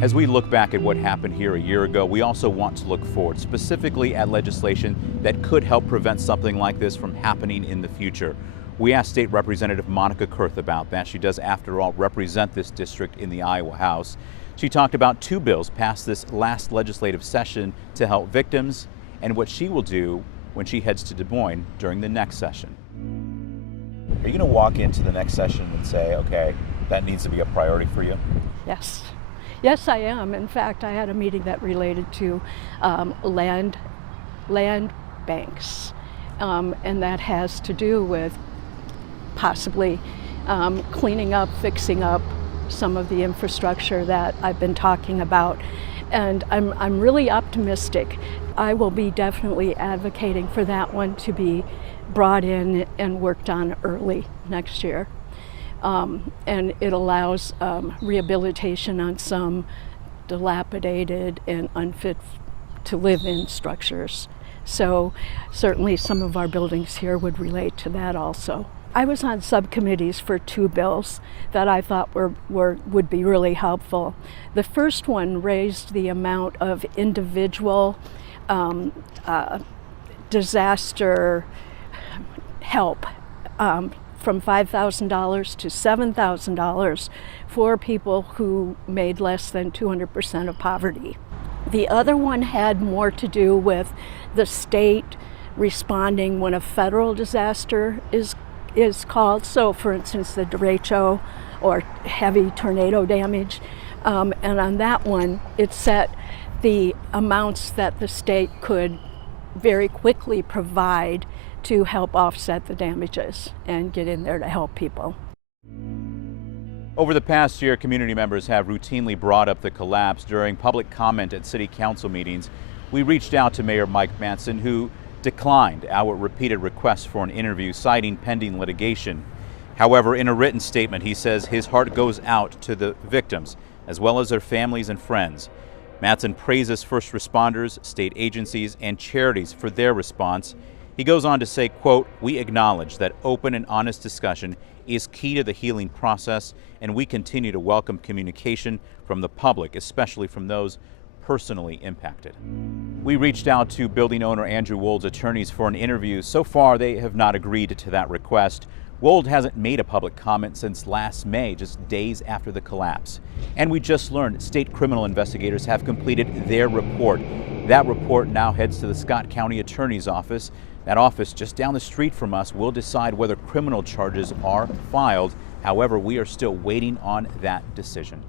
As we look back at what happened here a year ago, we also want to look forward, specifically at legislation that could help prevent something like this from happening in the future. We asked State Representative Monica Kurth about that. She does, after all, represent this district in the Iowa House. She talked about two bills passed this last legislative session to help victims and what she will do when she heads to Des Moines during the next session. Are you going to walk into the next session and say, okay, that needs to be a priority for you? Yes. Yes, I am. In fact, I had a meeting that related to land banks, and that has to do with possibly cleaning up, fixing up some of the infrastructure that I've been talking about. And I'm really optimistic. I will be definitely advocating for that one to be brought in and worked on early next year. And it allows rehabilitation on some dilapidated and unfit to live in structures. So certainly some of our buildings here would relate to that also. I was on subcommittees for two bills that I thought would be really helpful. The first one raised the amount of individual disaster help from $5,000 to $7,000 for people who made less than 200% of poverty. The other one had more to do with the state responding when a federal disaster is called. So for instance, the derecho or heavy tornado damage. And on that one, it set the amounts that the state could very quickly provide to help offset the damages and get in there to help people. Over the past year, community members have routinely brought up the collapse during public comment at city council meetings. We reached out to Mayor Mike Manson, who declined our repeated requests for an interview, citing pending litigation. However, in a written statement, he says his heart goes out to the victims, as well as their families and friends. Manson praises first responders, state agencies, and charities for their response. He goes on to say, quote, "We acknowledge that open and honest discussion is key to the healing process, and we continue to welcome communication from the public, especially from those personally impacted." We reached out to building owner Andrew Wold's attorneys for an interview. So far, they have not agreed to that request. Wold hasn't made a public comment since last May, just days after the collapse. And we just learned state criminal investigators have completed their report. That report now heads to the Scott County Attorney's Office. That office just down the street from us will decide whether criminal charges are filed. However, we are still waiting on that decision.